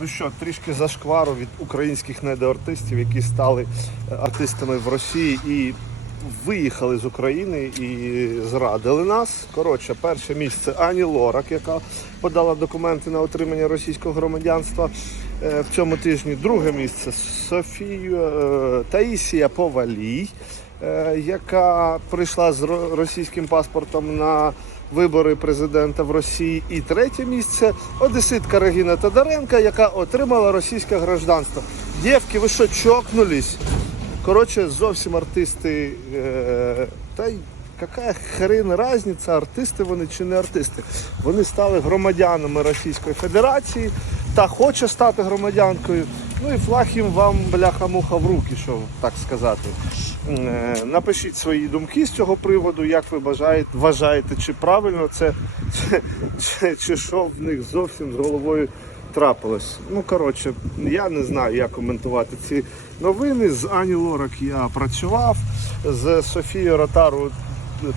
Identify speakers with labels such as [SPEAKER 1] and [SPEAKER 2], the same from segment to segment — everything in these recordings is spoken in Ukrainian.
[SPEAKER 1] Ну що, трішки зашквару від українських недоартистів, які стали е, артистами в Росії і виїхали з України і зрадили нас. Коротше, перше місце Ані Лорак, яка подала документи на отримання російського громадянства е, в цьому тижні. Друге місце Софія е, Таїсія Повалій, е, яка прийшла з російським паспортом на вибори президента в Росії. І третє місце одеситка Регіна Тодоренка, яка отримала російське гражданство. Дівки, ви що, чокнулись? Коротше, зовсім артисти. Е, та яка хрен різниця, артисти вони чи не артисти. Вони стали громадянами Російської Федерації та хоче стати громадянкою. Ну і флаг їм вам бляха-муха в руки, що так сказати. Е, Напишіть свої думки з цього приводу, як ви бажаєте, вважаєте, чи правильно це, чи, чи, чи що в них зовсім з головою трапилось. Ну, коротше, я не знаю, як коментувати ці новини. З Ані Лорак я працював, з Софією Ротару.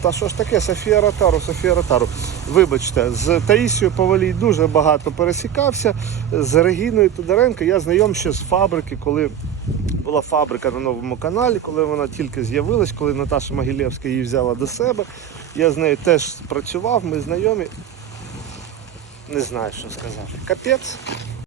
[SPEAKER 1] Та що ж таке, Софія Ротару, Софія Ротару. Вибачте, з Таїсією Повалій дуже багато пересікався. З Регіною Тодоренко я знайом ще з фабрики, коли була фабрика на новому каналі, коли вона тільки з'явилась, коли Наташа Могилєвська її взяла до себе. Я з нею теж працював, ми знайомі. Не знаю, що сказати. Капець.